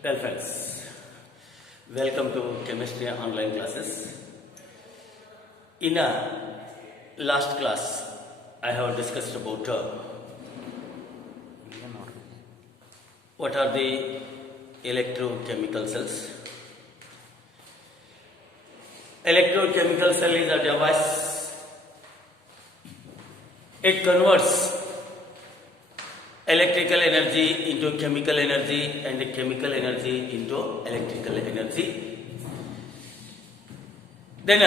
Well friends, welcome to chemistry online classes. In a last class, I have discussed about what are the electrochemical cells. Electrochemical cell is a device. It converts electrical energy into chemical energy and chemical energy into electrical energy. Then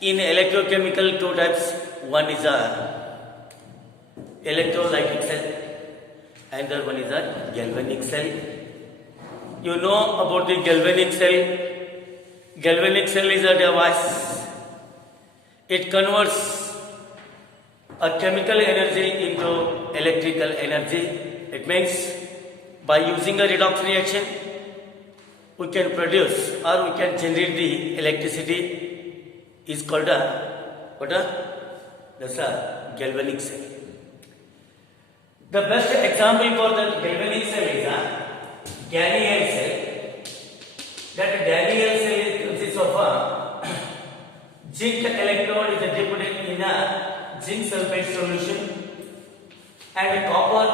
in electrochemical two types. One is a electrolytic cell and the one is a galvanic cell. You know about the galvanic cell. Galvanic cell is a device. It converts a chemical energy into electrical energy. It means by using a redox reaction, we can produce or we can generate the electricity. Is called that's a galvanic cell. The best example for the galvanic cell is a Daniell cell. That Daniell cell consists of a zinc electrode is dipped in a zinc sulfate solution and copper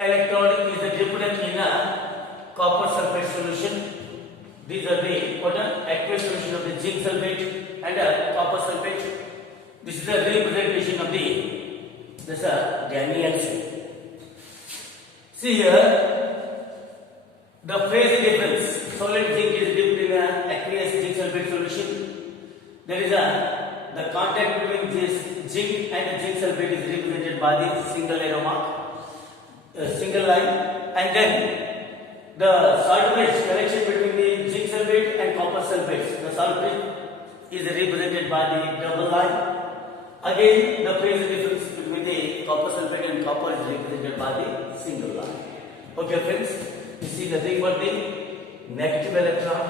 electrode is dipped in a copper sulfate solution. These are the aqueous solution of the zinc sulfate and copper sulfate. This is a representation of the Daniell cell. See here, the phase difference. Solid zinc is dipped in an aqueous zinc sulfate solution. There is the contact between this zinc and zinc sulfate is represented by the single arrow mark, single line, and then the salt bridge connection between the zinc sulfate and copper sulfate. The salt bridge is represented by the double line. Again, the phase difference between the copper sulfate and copper is represented by the single line. Okay, friends, you see nothing but the negative electron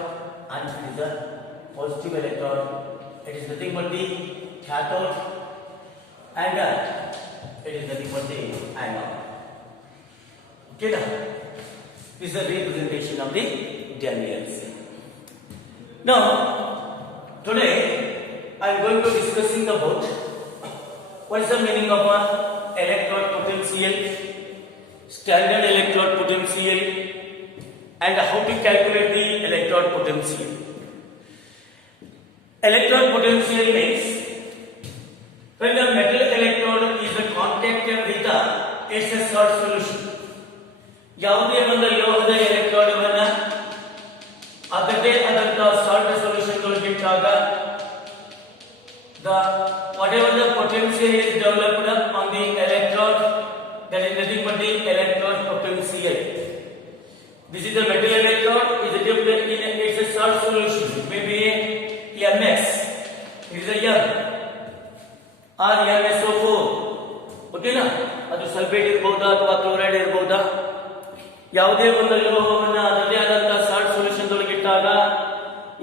and it is a positive electron. It is nothing but the cathode and it is nothing but the anode. Okay, now this is a representation of the Daniell cell. Now, today I am going to discussing about what is the meaning of an electrode potential, standard electrode potential, and how to calculate the electrode potential. Electrode potential means when the metal electrode is contacted with its salt solution. ಯಾವುದೇ ಒಂದು ಲೋಹದ ಎಲೆಕ್ಟ್ರೋಡ್ವನ್ನ ಅದಕ್ಕೆ ಆದಂತಹ salt solution ಒಳಗಿಟ್ಟಾಗ whatever the potential is developed on the electrode, that is nothing but the electrode potential. This is the metal electrode is dipped in its salt solution, maybe MS. It is a M or MSO4. Okay na? ಅದು sulphate ಇರಬಹುದಾ ಅಥವಾ chloride ಇರಬಹುದಾ? ಯಾವುದೇ ಒಂದು ಲೋಹವನ್ನು ಅದರದೇ ಆದಂತಹ salt solution ಒಳಗಿಟ್ಟಾಗ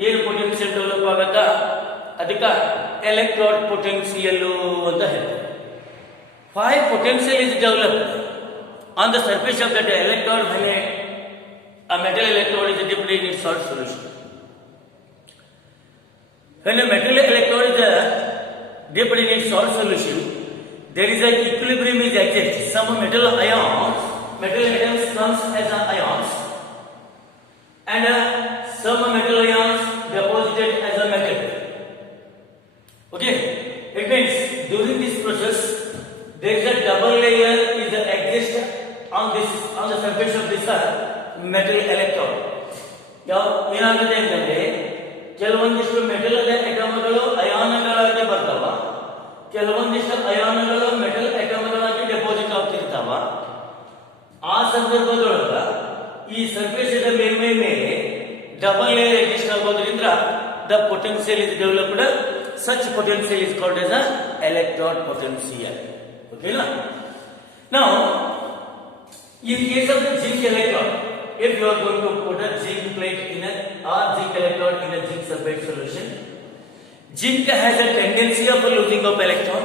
ಏನು potential develop ಆಗುತ್ತಾ ಅದಕ್ಕೆ ಎಲೆಕ್ಟ್ರೋಡ್ ಪೊಟೆನ್ಷಿಯಲ್ ಅಂತ ಹೇಳ್ತಾರೆ. Why potential is developed on the surface of that electrode when a metal electrode is dipped in its salt solution. When a metal electrode is dipped in its salt solution, there is an equilibrium is achieved. Some metal atoms comes as ions and some metal ions deposited as a metal. Okay, it means during this process there is a double layer is exist on the surface of this metal electrode. ಏನಾಗುತ್ತೆ ಅಂತಂದ್ರೆ ಕೆಲವೊಂದಿಷ್ಟು metal ಅಟಾಮ್ಗಳು ಅಯಾನ್ಗಳಾಗಿ ಬರ್ತಾವ, ಕೆಲವೊಂದಿಷ್ಟು ಅಯಾನ್ಗಳು metal ಅಟಾಮ್ಗಳಾಗಿ deposit ಆಗ್ತಿರ್ತಾವ. ಆ ಸಂದರ್ಭದೊಳಗ ಈ surface ಮೇಲ್ಮೈ ಮೇಲೆ double layer exist ಆಗೋದ್ರಿಂದ the potential is developed. Such potential is called as a electrode potential. Okay, now in case of the zinc electrode, if you are going to put a zinc plate in zinc electrode in a zinc sulfate solution, zinc has a tendency of losing of electron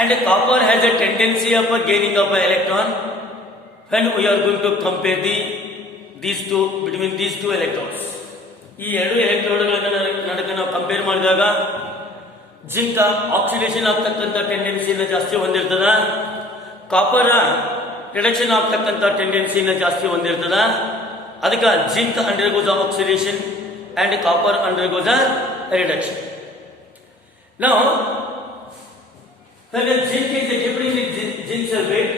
and copper has a tendency of gaining of electron. When we are going to compare the between these two electrodes. ಈ ಎರಡು ಎಲೆಕ್ಟ್ರೋಡ್ಗಳನ್ನು ನಡುವೆ ನಾವು compare ಮಾಡಿದಾಗ zinc oxidation ಆಗ್ತಕ್ಕಂಥ ಟೆಂಡೆನ್ಸಿಯನ್ನು ಜಾಸ್ತಿ ಹೊಂದಿರ್ತದ, copper reduction ಆಗ್ತಕ್ಕಂಥ ಟೆಂಡೆನ್ಸಿಯನ್ನು ಜಾಸ್ತಿ ಹೊಂದಿರ್ತದ. ಅದಕ್ಕೆ zinc undergoes oxidation and copper undergoes a reduction. Now, when the zinc is dipped in zinc sulfate,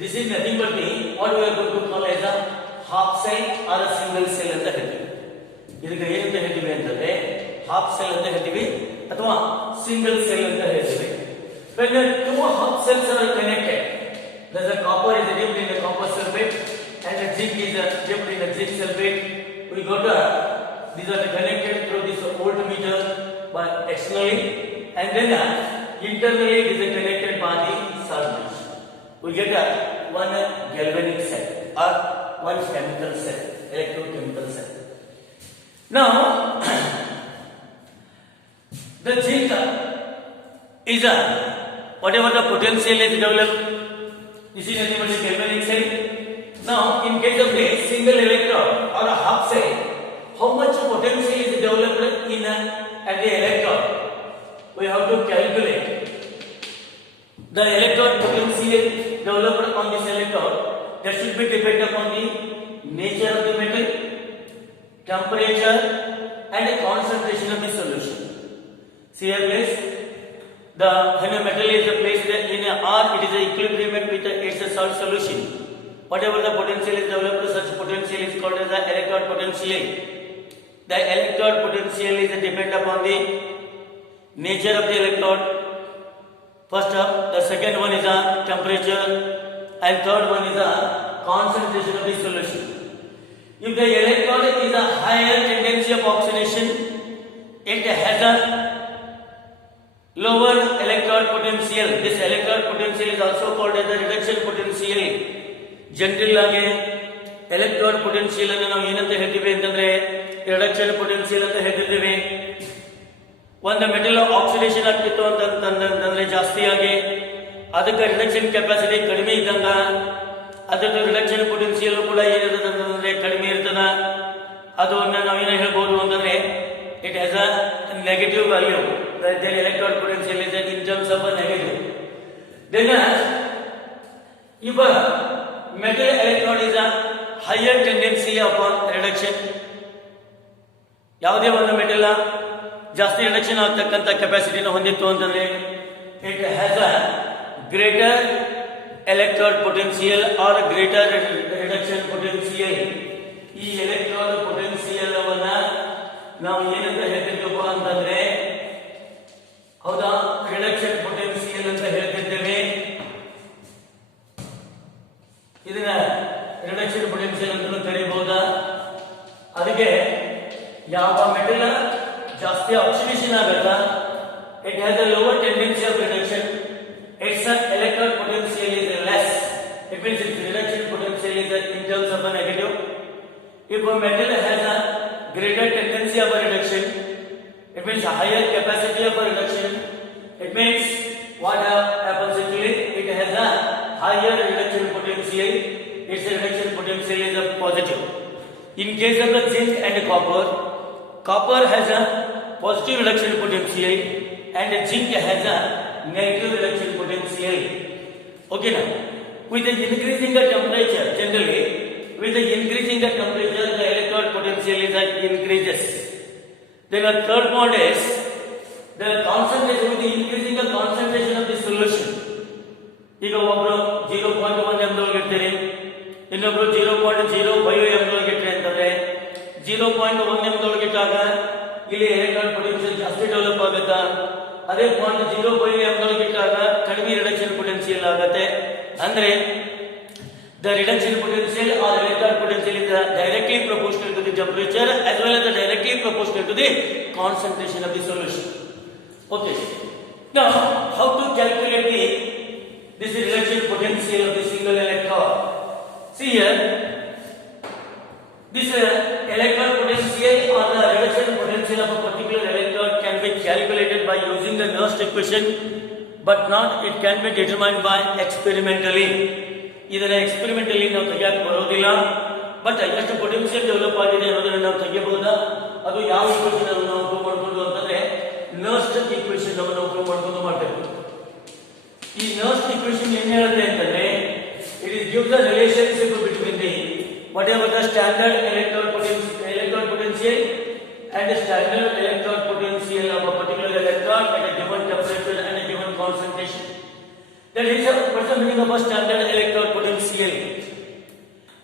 this is nothing but what we are going to call as a half cell or a single cell ಅಂತ ಹೇಳ್ತೀವಿ. ಇದಕ್ಕೆ ಏನಂತ ಹೇಳ್ತೀವಿ ಅಂತಂದ್ರೆ half cell ಅಂತ ಹೇಳ್ತೀವಿ ಅಥವಾ single cell ಅಂತ ಹೇಳ್ತೀವಿ. When the two half cells are connected, the copper is dipped in the copper sulfate and the zinc is dipped in the zinc sulfate. We got to these are connected through this voltmeter by externally, and then internally it is connected by the surface. We get one galvanic cell or one chemical cell, electrochemical cell. Now, the zinc is whatever the potential is developed. This is nothing but a galvanic cell. Now, in case of a single electron or a half cell, how much potential is developed in at the electron? We have to calculate the electron potential developed on this electron. That should be dependent upon the nature of the metal, temperature, and the concentration of the solution. See here, please. When a metal is placed in a R, it is an equilibrium with its salt solution. Whatever the potential is developed, such potential is called as the electron potential. The electrode potential is dependent upon the nature of the electrode. First up, the second one is the temperature, and third one is the concentration of the solution. If the electrode is a higher tendency of oxidation, it has a lower electrode potential. This electrode potential is also called as the reduction potential. General ಆಗಿ electron potential ಅನ್ನು ನಾವು ಏನಂತ ಹೇಳ್ತೀವಿ ಅಂತಂದ್ರೆ reduction potential ಅಂತ ಹೇಳ್ತಿದ್ದೇವೆ. ಒಂದು metal oxidation ಆಗ್ತಿತ್ತು ಅಂತಂದ್ರೆ ಜಾಸ್ತಿಯಾಗಿ ಅದಕ್ಕೆ ರಿಡಕ್ಷನ್ ಕೆಪಾಸಿಟಿ ಕಡಿಮೆ ಇದ್ದಂಗ ಅದರ ರಿಡಕ್ಷನ್ ಪೊಟೆನ್ಷಿಯಲ್ ಕೂಡ ಏನಿರ್ತದೆ ಅಂತಂದ್ರೆ ಕಡಿಮೆ ಇರ್ತದ. ಅದನ್ನ ನಾವೇನ ಹೇಳ್ಬೋದು ಅಂತಂದ್ರೆ it has a negative value. The electron potential is in terms of a negative. Then if a metal electrode is a higher tendency of reduction, ಯಾವುದೇ ಒಂದು ಮೆಟಲ್ ಜಾಸ್ತಿ ರಿಡಕ್ಷನ್ ಆಗ್ತಕ್ಕಂಥ ಕೆಪಾಸಿಟಿನ ಹೊಂದಿತ್ತು ಅಂತಂದ್ರೆ it has a greater electron potential R greater reduction potential. ಈ electron potential ಅವನ್ನ ನಾವು ಏನಂತ ಹೇಳ್ತಿದ್ದೇವೆ ಅಂತಂದ್ರೆ ಹೌದಾ ರಿಡಕ್ಷನ್ ಪೊಟೆನ್ಷಿಯಲ್ ಅಂತ ಹೇಳ್ತಿದ್ದೇವೆ. ಇದನ್ನ ರಿಡಕ್ಷನ್ ಪೊಟೆನ್ಷಿಯಲ್ ಅಂತ ಕರೀಬಹುದಾ? ಅದಕ್ಕೆ ಯಾವ ಮೆಟಲ್ ಜಾಸ್ತಿ ಆಕ್ಸಿಡೇಷನ್ ಆಗುತ್ತಾ it has a lower tendency of reduction, it's electron potential is less. It means it's reduction potential is in terms of a negative. If a metal has a greater tendency of a reduction, it means a higher capacity of reduction. It means what happens actually, it has a higher reduction potential. Its reduction potential is a positive. In case of the zinc and copper, copper has a positive reduction potential and zinc has a negative reduction potential. Okay, now with the increasing the temperature, generally with the increasing the temperature, the electrode potential is increases. Then the third point is the concentration. With the increasing the concentration of the solution. ಈಗ ಒಬ್ರು 0.1 m ದೊಳಗೆ ಇರ್ತೀರಿ, ಇನ್ನೊಬ್ರು 0.05 m ದೊಳಗೆ ಇಟ್ಟರೆ ಅಂತಂದ್ರೆ 0.1 m ದೊಳಗೆ ಇಟ್ಟಾಗ ಇಲ್ಲಿ ಎಲೆಕ್ಟ್ರಾನ್ ಪೊಟೆನ್ಷಿಯಲ್ ಜಾಸ್ತಿ ಡೆವಲಪ್ ಆಗುತ್ತಾ? ಅದೇ 0.05 m ದೊಳಗೆ ಇಟ್ಟಾಗ ಕಡಿಮೆ ರಿಡಕ್ಷನ್ ಪೊಟೆನ್ಷಿಯಲ್ ಆಗುತ್ತೆ. ಅಂದ್ರೆ the reduction potential or electron potential is directly proportional to the temperature as well as directly proportional to the concentration of the solution. Okay. Now, how to calculate this reduction potential of the single electron? See here, this electron potential or the reduction potential of a particular electron can be calculated by using the Nernst equation, but not it can be determined by experimentally. ಇದರ ಎಕ್ಸ್ಪೆರಿಮೆಂಟಲಿ ನಾವು ತೆಗೆಯಕ್ಕೆ ಬರೋದಿಲ್ಲ. But ಎಷ್ಟು potential develop ಆಗಿದೆ ಅನ್ನೋದನ್ನ ನಾವು ತೆಗೆಯಬಹುದಾ? ಅದು ಯಾವ ಈಕ್ವೇಷನ್ ಅನ್ನು ನಾವು ಪ್ರೂವ್ ಮಾಡ್ಕೊಂಡು ಅಂತಂದ್ರೆ ನರ್ಸ್ಟ್ ಈಕ್ವೇಷನ್ ಅನ್ನು ನಾವು ಪ್ರೂವ್ ಮಾಡ್ಕೊಂಡು ಮಾಡ್ಬೇಕು. ಈ ನರ್ಸ್ಟ್ ಈಕ್ವೇಷನ್ ಏನ್ ಹೇಳುತ್ತೆ ಅಂತಂದ್ರೆ it is give the relationship between the whatever the standard electrode potential and the standard electrode potential of a particular electron at a given temperature and a given concentration. That is what's the meaning of a standard electrode potential?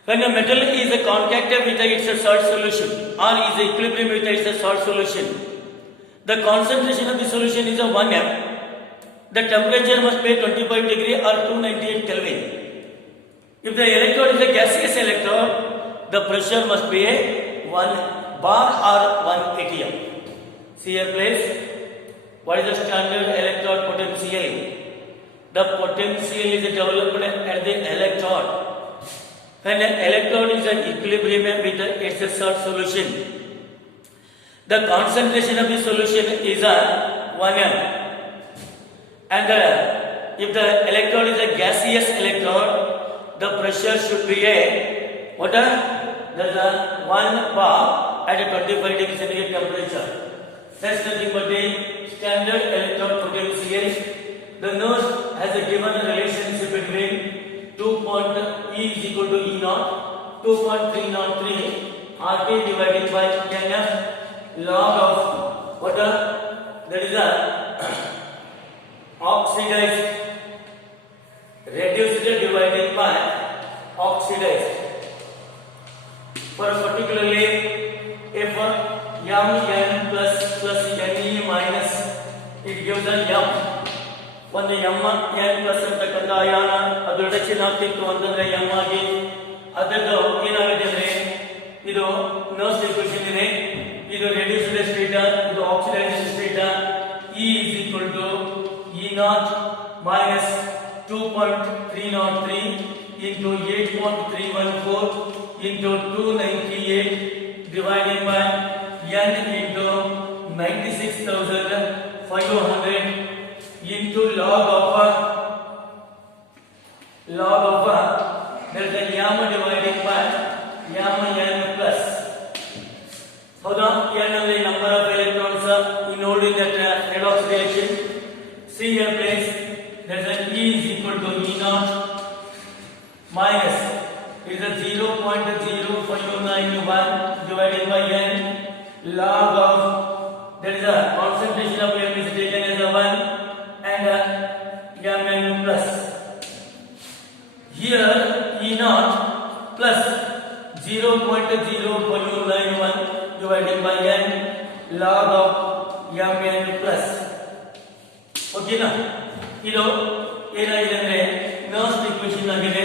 When a metal is a contacted with its salt solution or is equilibrium with its salt solution, the concentration of the solution is a 1 m. The temperature must be 25 degree or 298 Kelvin. If the electrode is a gaseous electrode, the pressure must be a 1 bar or 1 atm. See here please, what is the standard electrode potential? The potential is developed at the electrode. When an electrode is in equilibrium with its salt solution, the concentration of the solution is a 1 m. And if the electrode is a gaseous electrode, the pressure should be a what? There's a 1 bar at a 25 degree centigrade temperature. That's nothing but the standard electrode potential. The nurse has a given relationship between E is equal to E naught 2.303 RT divided by NF log of what? That is a oxidized reduced divided by oxidized. For particularly if Mn plus Ne minus, it gives a M. ಒಂದು Mn plus ಅಂತಕ್ಕಂಥ ಅಯಾನ ಅದು reduction ಆಗ್ತಿತ್ತು ಅಂತಂದ್ರೆ M ಆಗಿ ಅದರದ್ದು ಏನಾಗುತ್ತೆ ಅಂದ್ರೆ ಇದು ನರ್ಸ್ಟ್ ಈಕ್ವೇಷನ್ ಇದೆ, ಇದು ರೆಡ್ಯೂಸ್ಡ್ ಸ್ಟೇಟ್, ಇದು oxidised state. E is equal to E naught minus 2.303 into 8.314 into 298 divided by N into 96,500 into log of there is a M divided by Mn plus. ಹೌದಾ? N ಅಂದ್ರೆ number of electrons involved in that redox reaction. See here please, there is a E is equal to E naught minus is a 0.0591 divided by N log of there is a concentration of M is taken as a 1 and Mn plus. Here E naught plus 0.0591 divided by N log of Mn plus. Okay na? ಇದು ಏನಾಗಿದೆ ಅಂದ್ರೆ Nernst equation ಆಗಿದೆ.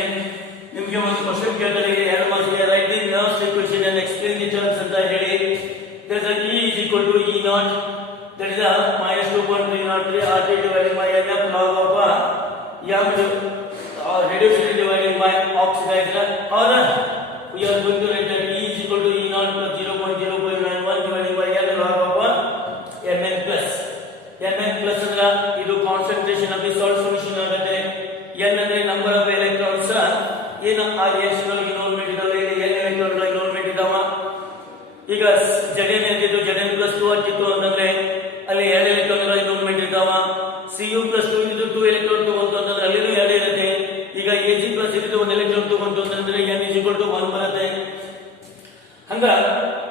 ನಿಮಗೆ ಒಂದು question ಕೇಳಿದ್ರೆ 2 marks right the Nernst equation and explain the terms ಅಂತ ಹೇಳಿ there is a E is equal to E naught, that is a minus 2.303 RT divided by NF log of M reduced divided by oxidized, or we are going to write that E is equal to E naught plus 0.0591 divided by N log of Mn plus. Mn plus ಅಂದ್ರೆ ಇದು concentration of the salt solution ಆಗುತ್ತೆ. N ಅಂದ್ರೆ number of electrons ಏನು ಆ reaction ಅಲ್ಲಿ involvement ಇದಾವೆ, ಇಲ್ಲಿ N electron involvement ಇದಾವ. ಈಗ Zn ಏನಿದ್ದು Zn plus 2 ಆಗಿತ್ತು ಅಂತಂದ್ರೆ ಅಲ್ಲಿ 2 ಎಲೆಕ್ಟ್ರಾನ್ ಇನ್ವಾಲ್ವ್ಮೆಂಟ್ ಇದಾವ. Cu plus 2 ಇದು 2 ಎಲೆಕ್ಟ್ರಾನ್ ತಗೊಂತು ಅಂತಂದ್ರೆ ಅಲ್ಲಿನೂ 2 ಇರುತ್ತೆ. ಈಗ Ag plus ಇದು 1 ಎಲೆಕ್ಟ್ರಾನ್ ತಗೊಂತು ಅಂತಂದ್ರೆ N is equal to 1 ಬರುತ್ತೆ. ಹಂಗ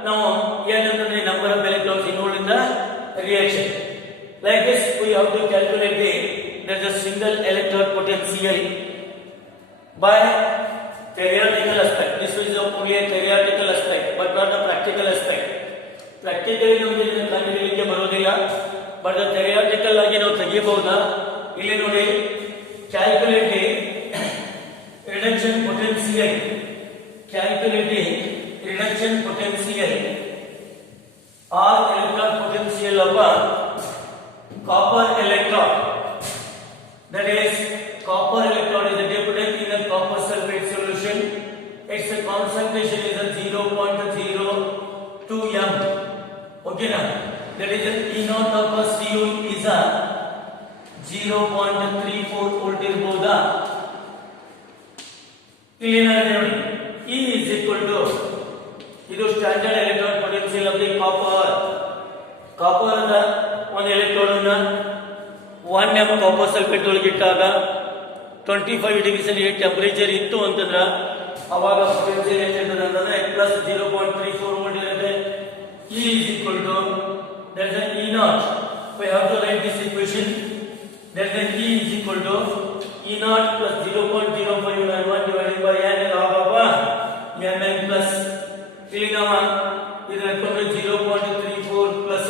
ನಾವು N ಅಂತಂದ್ರೆ number of electrons involved in the reaction. Like this, we have to calculate the single electrode potential by theoretical aspect. This is only a theoretical aspect, but not the practical aspect. Practically, ನಮಗೆ ಇದನ್ನು ಕಂಡುಹಿಡಿಯಲಿಕ್ಕೆ ಬರೋದಿಲ್ಲ, but theoretical ಆಗಿ ನಾವು ತೆಗೆಯಬಹುದಾ? ಇಲ್ಲಿ ನೋಡಿ, calculate the reduction potential. Calculate the reduction potential or electron potential of a copper electrode. That is, copper electrode is dipped in a copper sulfate solution. Its concentration is a 0.02 m. Okay na? That is E naught of Cu is a 0.34 volt ಇರಬಹುದಾ? ಇಲ್ಲಿ ನೋಡಿ E is equal to ಇದು standard electron potential of the copper. Copper ಅನ್ನ ಒಂದು electrode ಅನ್ನ 1 m copper sulphate ಒಳಗೆ ಇಟ್ಟಾಗ 25 degree centigrade temperature ಇತ್ತು ಅಂತಂದ್ರೆ ಅವಾಗ ಪೊಟೆನ್ಷಿಯಲ್ ಎಷ್ಟಿರ್ತದೆ ಅಂತಂದ್ರೆ ಪ್ಲಸ್ 0.34 ವೋಲ್ಟ್ ಇರುತ್ತೆ. E is equal to there is an E naught. We have to write this equation. There is an E is equal to E naught plus 0.0591 divided by n log of mn plus ಇಲ್ಲಿ ನಾವು ಇದರ ಕೊಂಡ್ರೆ 0.34 plus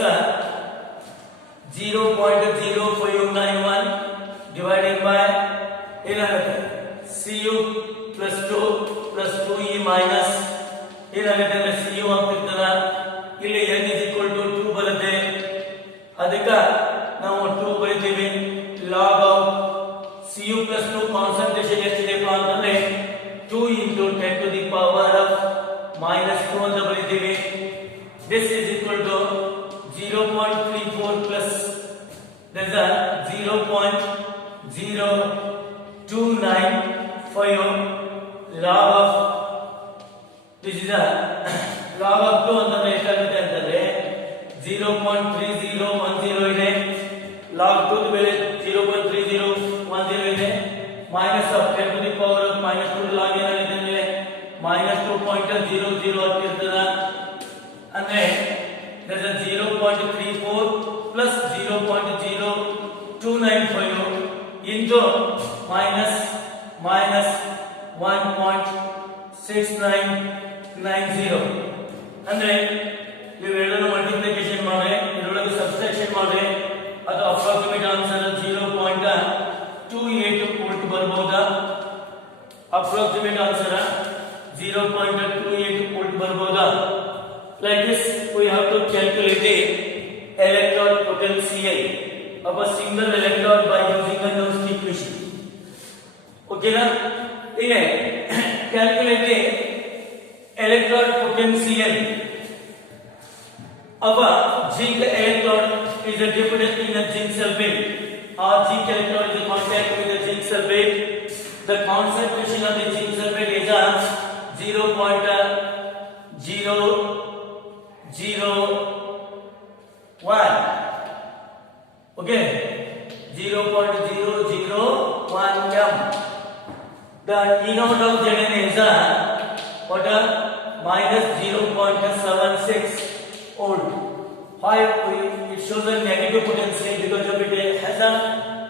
0.0591 divided by ಏನಾಗುತ್ತೆ Cu plus 2 plus 2E minus ಏನಾಗುತ್ತೆ ಅಂದ್ರೆ Cu ಆಗ್ತಿರ್ತದ. ಇಲ್ಲಿ n is equal to 2 ಬರುತ್ತೆ. ಅದಕ್ಕೆ ನಾವು 2 ಬರೀತೀವಿ. log of Cu plus 2 concentration ಎಷ್ಟಿದೆಪ್ಪ ಅಂತಂದ್ರೆ 2 into 10 to the power of minus 2 ಅಂತ ಬರೀತೀವಿ. This is equal to 0.34 plus there is a 0.0295 log of this is a log of 2 ಅಂತಂದ್ರೆ ಎಷ್ಟಾಗುತ್ತೆ ಅಂತಂದ್ರೆ 0.3010 ಇದೆ. log 2 ದ ಬೆಲೆ 0.3010 ಇದೆ. minus of 10 to the power of minus 2 log ಏನಾಗುತ್ತೆ ಅಂದ್ರೆ minus 2.00 ಆಗ್ತಿರ್ತದ. ಅಂದ್ರೆ there is a 0.34 plus 0.0295 into minus 1.6990 ಅಂದ್ರೆ ಇವೆರಡನ್ನು ಮಲ್ಟಿಪ್ಲಿಕೇಶನ್ ಮಾಡಿ ಇದರೊಳಗೆ ಸಬ್ಸ್ಟ್ರಾಕ್ಷನ್ ಮಾಡಿ ಅದು ಅಪ್ರಾಕ್ಸಿಮೇಟ್ ಆನ್ಸರ್ 0.28 ವೋಲ್ಟ್ ಬರಬಹುದಾ? ಅಪ್ರಾಕ್ಸಿಮೇಟ್ ಆನ್ಸರ್ 0.28 ವೋಲ್ಟ್ ಬರಬಹುದಾ? Like this we have to calculate the electrode potential of a single electrode by using the Nernst equation. Okay na? Here calculate the electrode potential of a zinc electrode is a dipped in a zinc sulfate. Or zinc electrode is in contact with the zinc sulfate. The concentration of the zinc sulfate is a 0.001. Okay, 0.001 m. The E naught of Zn is a what a minus 0.76 volt. Why it shows a negative potential because of it has a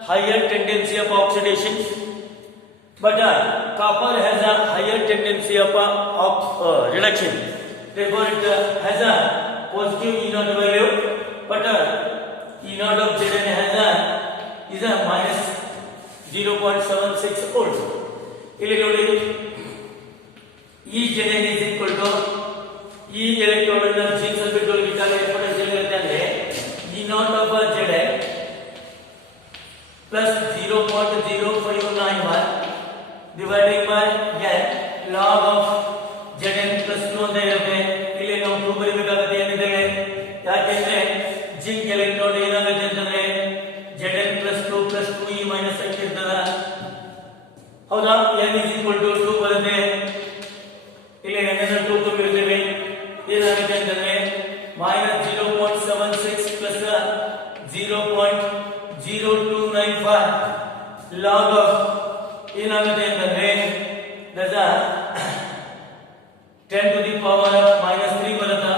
higher tendency of oxidation. But copper has a higher tendency of reduction. Therefore, it has a positive E naught value. But E naught of Zn is a minus 0.76 volt. ಇಲ್ಲಿ ನೋಡಿ E Zn is equal to E electrode ಅನ್ನು zinc sulfate ಒಳಗೆ ಇಟ್ಟಾಗ potential ಇರುತ್ತೆ ಅಂದ್ರೆ E naught of Zn plus 0.0591 divided by n log of Zn plus 2 ಅಂತ ಇರುತ್ತೆ. ಇಲ್ಲಿ ನಾವು 2 ಬರೀಬೇಕಾಗುತ್ತೆ ಏನಿದೆ ಯಾಕೆಂದ್ರೆ ಜಿಂಕ್ ಎಲೆಕ್ಟ್ರೋಡ್ ಏನಾಗುತ್ತೆ ಅಂತಂದ್ರೆ Zn plus 2 plus 2E minus ಆಗಿರ್ತದ. ಹೌದಾ? n is equal to 2 ಬರುತ್ತೆ. ಇಲ್ಲಿ n ಅನ್ನು 2 ತುಂಬಿರ್ತೇವೆ. ಏನಾಗುತ್ತೆ ಅಂತಂದ್ರೆ minus 0.76 plus 0.0295 log of ಏನಾಗುತ್ತೆ ಅಂತಂದ್ರೆ ದಸ 10 to the power of minus 3 ಬರುತ್ತಾ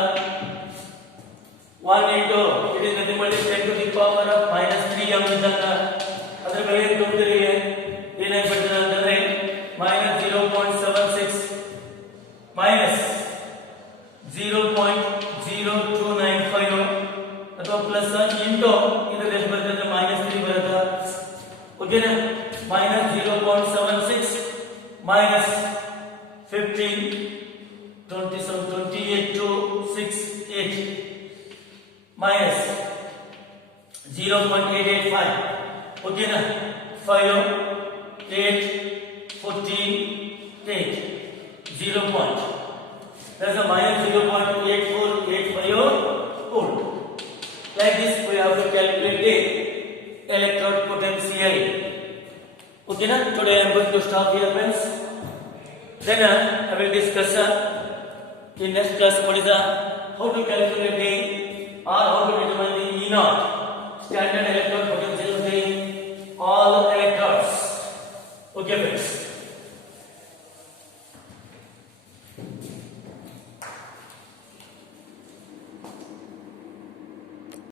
1 into it is nothing but 10 to the power of minus 3 m ಇದ್ದಾಗ ಅದರ ಬೆಲೆ ತುಂಬಿದ್ರೆ ಏನಾಗ್ಬಿಡ್ತದೆ ಅಂತಂದ್ರೆ minus 0.76 minus 0.0295 ಅಥವಾ ಪ್ಲಸ್ ಇಂಟು ಇದರ ಎಷ್ಟು ಬರ್ತದೆ minus 3 ಬರುತ್ತಾ. ಓಕೆನಾ? minus 0.76 minus 15 27 28 to 68 minus 0.885. Okay na? 5 8 14 8 0 point. That's a minus 0.8485 volt. Like this we have to calculate the electrode potential. Okay na? Today I am going to stop here, friends. Then I will discuss in next class what is how to calculate the or how to determine the E naught, standard electrode potential of the all electrodes. Okay friends.